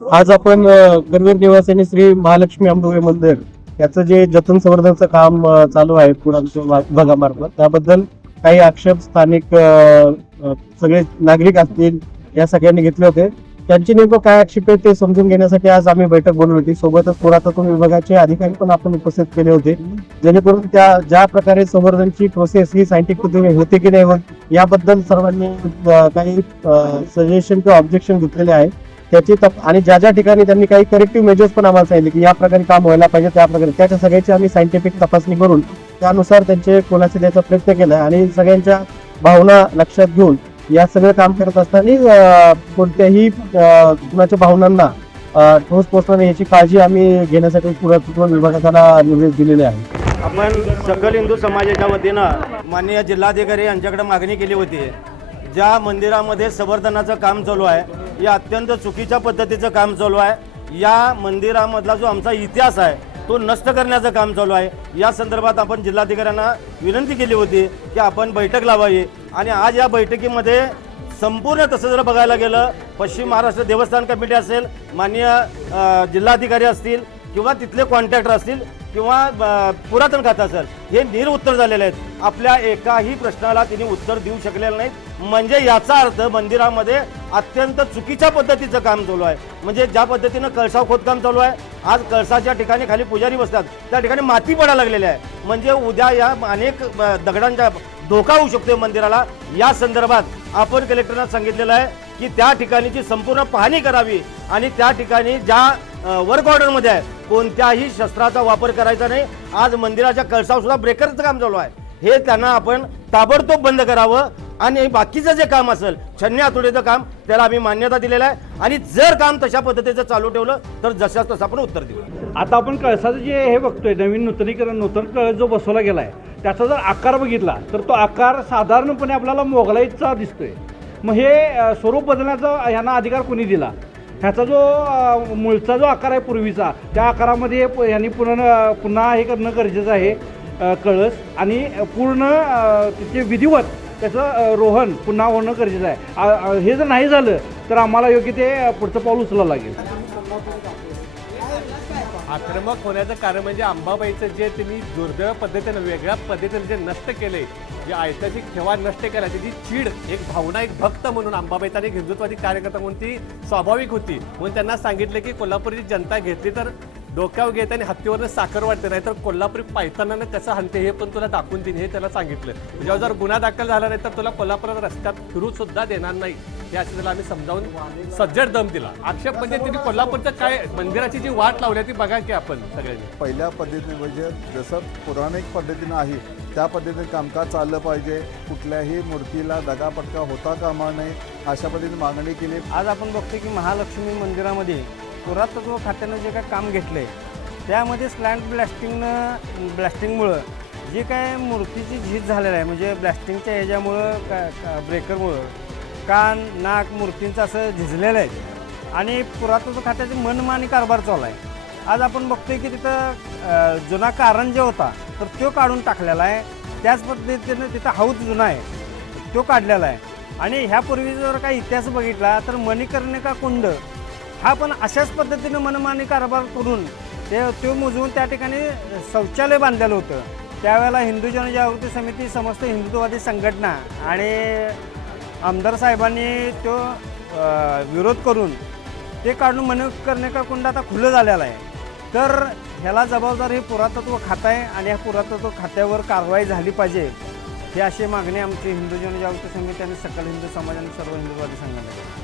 आज आपण करवीर निवासिनी श्री महालक्ष्मी अंबाबाई मंदिर याचं जे जतन संवर्धनाचं काम चालू आहे पुण्याच्या विभागामार्फत, त्याबद्दल काही आक्षेप स्थानिक सगळे नागरिक असतील या सगळ्यांनी घेतले होते. त्यांची नेमकं काय आक्षेप आहे ते समजून घेण्यासाठी आज आम्ही बैठक बोलवली होती. सोबतच पुरातत्व विभागाचे अधिकारी पण आपण उपस्थित केले होते, जेणेकरून त्या ज्या प्रकारे संवर्धनची प्रोसेस ही सायंटिफिक पद्धतीने होते की नाही होत याबद्दल सर्वांनी काही सजेशन किंवा ऑब्जेक्शन घेतलेले आहे. त्याची आणि ज्या ज्या ठिकाणी त्यांनी काही करेक्टिव्ह मेजर्स पण आम्हाला सांगितले की या प्रकारे काम व्हायला पाहिजे, त्या प्रकारे त्याच्या सगळ्याची आम्ही सायंटिफिक तपासणी करून त्यानुसार त्यांचे खुलासे द्यायचा प्रयत्न केला आणि सगळ्यांच्या भावना लक्षात घेऊन या सगळं काम करत असताना कोणत्याही कुणाच्या भावनांना ठोस पोचणार नाही याची काळजी आम्ही घेण्यासाठी पुरातत्व विभागाला निर्देश दिलेले आहे. आपण सकल हिंदू समाजाच्या वतीनं माननीय जिल्हाधिकारी यांच्याकडे मागणी केली होती. ज्या मंदिरामध्ये संवर्धनाचं काम चालू आहे, या अत्यंत चुकीच्या पद्धतीचं काम चालू आहे. या मंदिरामधला जो आमचा इतिहास आहे तो नष्ट करण्याचं काम चालू आहे. या संदर्भात आपण जिल्हाधिकाऱ्यांना विनंती केली होती की आपण बैठक लावावी आणि आज या बैठकीमध्ये संपूर्ण तसं जर बघायला गेलं, पश्चिम महाराष्ट्र देवस्थान कमिटी असेल, माननीय जिल्हाधिकारी असतील किंवा तिथले कॉन्ट्रॅक्टर असतील किंवा पुरातन खातं असेल, हे निरउत्तर झालेले आहेत. आपल्या एकाही प्रश्नाला तिने उत्तर देऊ शकलेलं नाहीत. म्हणजे याचा अर्थ मंदिरामध्ये अत्यंत चुकीच्या पद्धतीचं काम चालू आहे. म्हणजे ज्या पद्धतीनं कळसा खोदकाम चालू आहे, आज कळसाच्या ठिकाणी खाली पुजारी बसतात, त्या ठिकाणी माती पडायला लागलेली आहे. म्हणजे उद्या या अनेक दगडांचा धोका होऊ शकतो मंदिराला. या संदर्भात आपण कलेक्टरना सांगितलेलं आहे की त्या ठिकाणीची संपूर्ण पाहणी करावी आणि त्या ठिकाणी ज्या वर्क ऑर्डरमध्ये आहे कोणत्याही शस्त्राचा वापर करायचा नाही. आज मंदिराच्या कळसावर सुद्धा ब्रेकरचं काम चालू आहे, हे त्यांना आपण ताबडतोब बंद करावं आणि बाकीचं जे काम असेल छन्नी हातोडीचं काम, त्याला आम्ही मान्यता दिलेलं आहे आणि जर काम तशा पद्धतीचं चालू ठेवलं तर जशाच तसं आपण उत्तर देऊ. आता आपण कळसाचं जे हे बघतोय नवीन नूतन कळस जो बसवला गेला आहे त्याचा जर आकार बघितला तर तो आकार साधारणपणे आपल्याला मोगलाईचा दिसतोय. मग हे स्वरूप बदलण्याचा ह्यांना अधिकार कोणी दिला? ह्याचा जो मूळचा जो आकार आहे पूर्वीचा, त्या आकारामध्ये यांनी पुन्हा हे करणं गरजेचं आहे कळस, आणि पूर्ण तिचे विधिवत त्याचं रोहन पुन्हा होणं गरजेचं आहे. हे जर नाही झालं तर आम्हाला योग्य ते पुढचं पाऊल उचलावं लागेल. आक्रमक होण्याचं कारण म्हणजे अंबाबाईचं जे त्यांनी दुर्दैव पद्धतीनं वेगळ्या पद्धतीने जे नष्ट केले, जे ऐतिहासिक ठेवा नष्ट केला, त्याची चीड एक भावना, एक भक्त म्हणून अंबाबाईचा आणि हिंदुत्वादी कार्यकर्ता म्हणून ती स्वाभाविक होती. म्हणून त्यांना सांगितलं की कोल्हापूरची जनता घेतली तर डोक्यावर घेत आणि हत्तीवरनं साखर वाटते, नाही तर कोल्हापुरी पायतानानं कसं हाणते हे पण तुला दाखवून देईन, हे त्याला सांगितलं. जेव्हा जर गुन्हा दाखल झाला नाही तर तुला कोल्हापुरात रस्त्यात फिरू सुद्धा देणार नाही, हे असं त्याला आम्ही समजावून सज्जड दम दिला. आक्षेप म्हणजे त्यांनी कोल्हापूरचं काय मंदिराची जी वाट लावली ती बघा की आपण सगळ्यांनी पहिल्या पद्धतीने म्हणजे जसं पौराणिक पद्धतीनं आहे त्या पद्धतीने कामकाज चाललं पाहिजे. कुठल्याही मूर्तीला दगापटका होता कामा नये अशा पद्धतीने मागणी केली. आज आपण बघतो की महालक्ष्मी मंदिरामध्ये पुरातत्व खात्यानं जे काय काम घेतलंय त्यामध्ये स्लॅन्ट ब्लास्टिंगमुळं जे काय मूर्तीची झीज झालेलं आहे, म्हणजे ब्लास्टिंगच्या ह्याच्यामुळं ब्रेकरमुळं कान नाक मूर्तींचं असं झिजलेलं आहे आणि पुरातत्व खात्याचे मनमानी कारभार चालू आहे. आज आपण बघतोय की तिथं जुना कारण जे होता तर तो काढून टाकलेला आहे. त्याच पद्धतीनं तिथं हौद जुना आहे तो काढलेला आहे. आणि ह्यापूर्वी जर काही इतिहास बघितला तर मणिकर्णिका कुंड हा पण अशाच पद्धतीनं मनमानी कारभार करून तो मोजवून त्या ठिकाणी शौचालय बांधलेलं होतं. त्यावेळेला हिंदू जनजागृती समिती, समस्त हिंदुत्ववादी संघटना आणि आमदार साहेबांनी तो विरोध करून ते काढून मणिकर्णिका कुंड आता खुलं झालेलं आहे. तर ह्याला जबाबदार हे पुरातत्व खातं आहे आणि ह्या पुरातत्व खात्यावर कारवाई झाली पाहिजे, ही अशी मागणी आमची हिंदू जनजागृती समिती आणि सकल हिंदू समाज आणि सर्व हिंदुत्ववादी संघटना.